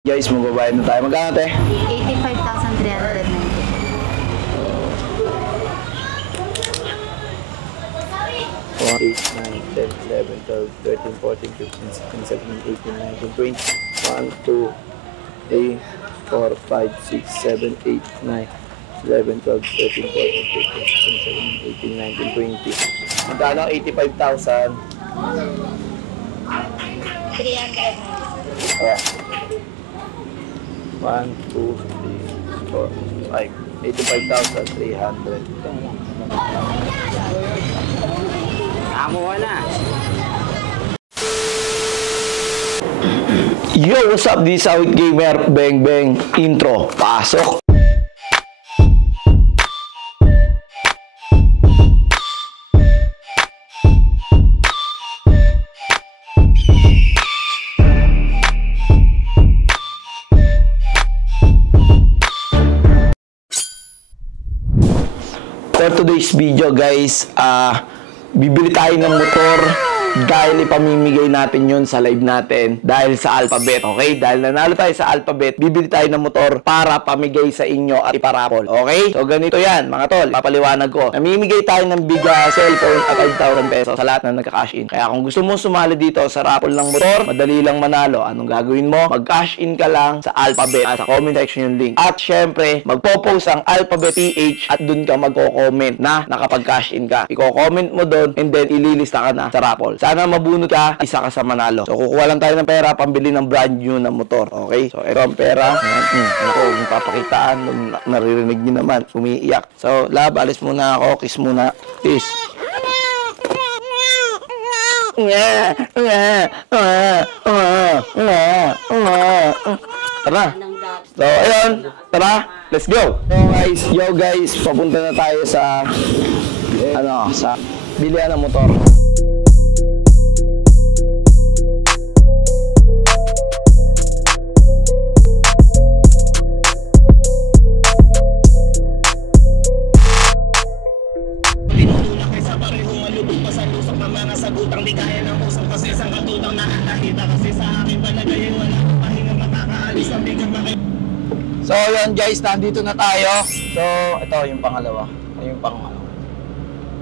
Guys, magbabayad na tayo. Magkano te? 85,390. 8, 9, 10, 11, 12, 13, 14, 15, 16, 17, 18, 19, 20. 1, 2, 3, 4, 5, 6, 7, 8, 9, 11, 12, 13, 14, 15, 16, 17, 18, 19, 20. Magkano? 85,000. 300. Ayan. 1, 2, 3, 4, 5. 85,300. Amo na. Yo, what's up? This is Awit Gamer. Bang bang. Intro. Pasok. For today's video guys, bibili tayo ng motor dahil ipamimigay natin yun sa live natin dahil sa Alphabet, okay? Dahil nanalo tayo sa Alphabet, bibili tayo ng motor para pamigay sa inyo at iparapol, okay? So ganito yan mga tol, papaliwanag ko. Namimigay tayo ng biga, cellphone at 5,000 pesos sa lahat na nagka-cash in. Kaya kung gusto mo sumali dito sa raffle ng motor, madali lang manalo. Anong gagawin mo? Mag-cash in ka lang sa Alphabet, sa comment section yung link. At syempre, magpo-post ang Alphabet PH at dun ka magko-comment na nakapag-cash in ka. Iko-comment mo dun and then ililista ka na sa raffle. Sana mabunot ka, isa ka sa manalo. So, kukuha lang tayo ng pera, pambili ng brand new na motor. Okay? So, ito ang pera. Ito, yung papakitaan. Naririnig nyo naman. Umiiyak. So, lab, alis muna ako. Kiss muna. Kiss. Tara. So, ayun. Tara. Let's go. So, guys. Yo, guys. Papunta na tayo sa sa bilihan ng motor. Sagutang di kaya ng usap kasi isang katutang nakakita kasi sa akin palagay wala pahinga makakaalis ang bigat makikita. So yun guys, nandito na tayo. So ito yung pangalawa. Ito yung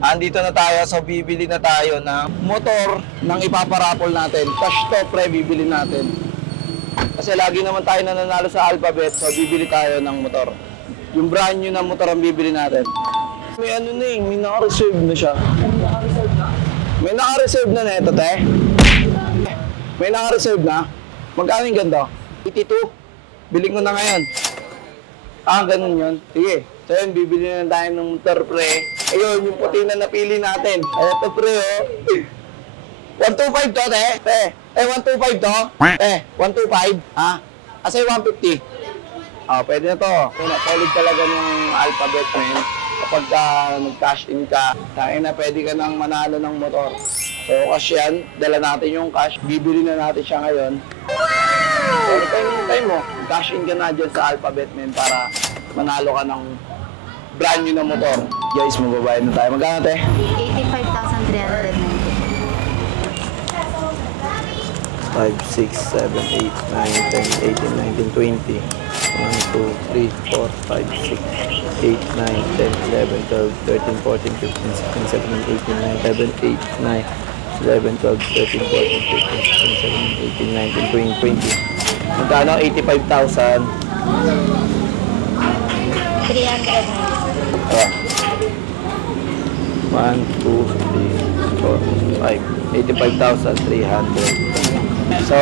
andito na tayo, so bibili na tayo ng motor ng ipaparapol natin. Cash to pre, bibili natin. Kasi lagi naman tayo nananalo sa Alphabet, so bibili tayo ng motor. Yung brand new na motor ang bibili natin. May ano na eh, may naka-reserve na siya. May naka-reserve na neto, te. May naka-reserve na. Magkano yung ganda? 82. Biling ko na ngayon. Ganun yun. Sige. So yun, bibili na tayo ng motor, pre. Ayun, yung puti na napili natin. Ay, ito, pre, oh. 125 to, te. Te. 125 to. 125. Ha? Asay 150. Pwede na to. Solid talaga ng Alphabet, man. Kapag nag-cash in ka, tayo na pwede ka nang manalo ng motor. So, cash yan. Dala natin yung cash. Bibili na natin siya ngayon. So, time mo. Cash in ka na dyan sa Alphabet, man, para manalo ka ng brand new na motor. Guys, magbabayad na tayo. Magkano, te? 85,390. 5, 6, 7, 8, 9, 10, 18, 19, 20. 1, 2, 3, 4, 5, 6, 8, 9, 10, 11, 12, 13, 14, 15, 16, 17, 18, 19, 7, 8, 9, 11, 12, 13, 14, 15, 16, 17, 18, 19, 20. Magkano? 85,000. 300. 1, 2, 3, 4, 5. 85,300. So,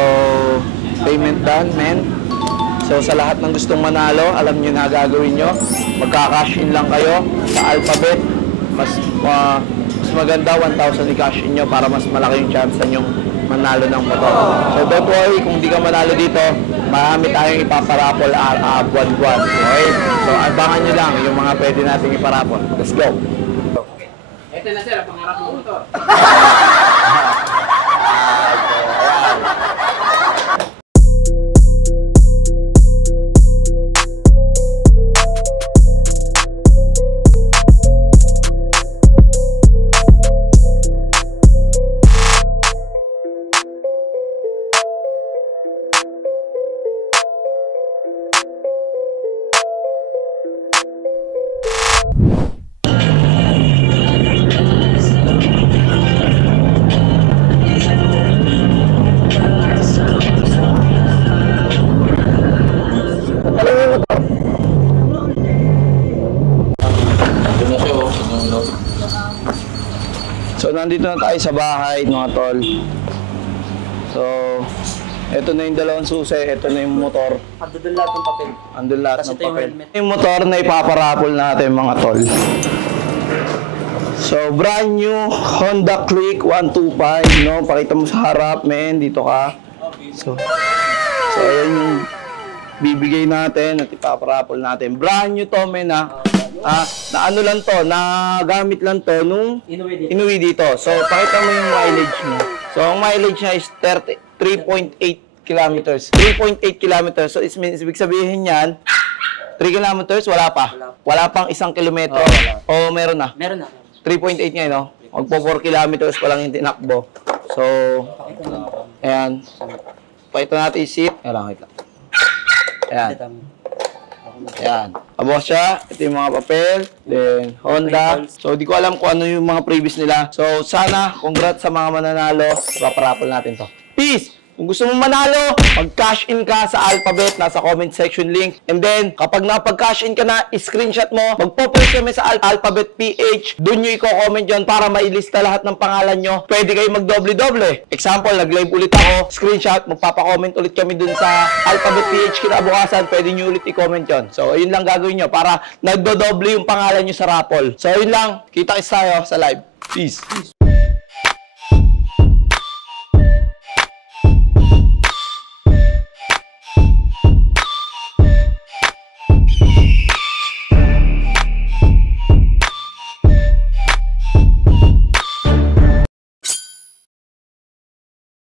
payment done, men. So, sa lahat ng gustong manalo, alam nyo na gagawin nyo. Magka-cash in lang kayo sa Alphabet. Mas maganda, 1,000 i-cash in nyo para mas malaki yung chance nyong manalo ng motor. So, don't worry, kung di ka manalo dito, marami tayong ipaparapol buwan-buwan. Okay? So, abangan nyo lang yung mga pwede natin iparapol. Let's go! Ito na sir, pangarap mo motor. nandito na tayo sa bahay, mga tol. So, ito na yung dalawang susi, ito na yung motor. Andun lahat ng papel. Andun lahat Kasi ng ito yung papel. helmet. Yung motor na ipaparapol natin, mga tol. So, brand new Honda Click 125, no? Pakita mo sa harap, men. Dito ka. So ayan yung bibigay natin at ipaparapol natin. Brand new to, men, ha? Na ano lang to, na gamit lang to nung inuwi dito. So, pakita mo yung mileage mo. So, ang mileage niya is 3.8 kilometers. 3.8 kilometers. So, ibig sabihin yan, 3 kilometers, wala pa. Wala pang 1 kilometro. O, meron na. Meron na. 3.8 nga, no? Magpo 4 kilometers pa lang yung tinakbo. So, ayan. Pakita natin yung seat. Ayan lang, wait lang. Ayan. Ayan. Abos siya. Ito yung mga papel. Then, Honda. So, di ko alam kung ano yung mga previous nila. So, sana, congrats sa mga mananalo. Paparapol natin to. Peace! Kung gusto mong manalo, mag-cash in ka sa Alphabet, nasa comment section link. And then, kapag napag-cash in ka na, screenshot mo, magpo-post kami sa Alphabet PH. Doon nyo i-comment yun para mailista lahat ng pangalan nyo. Pwede kayo mag-doble-doble. Example, nag-live ulit ako, screenshot, magpapa-comment ulit kami doon sa Alphabet PH kinabukasan. Pwede nyo ulit i-comment yun. So, yun lang gagawin nyo para nagdo-doble yung pangalan nyo sa raffle. So, yun lang. Kita-kits tayo sa live. Peace.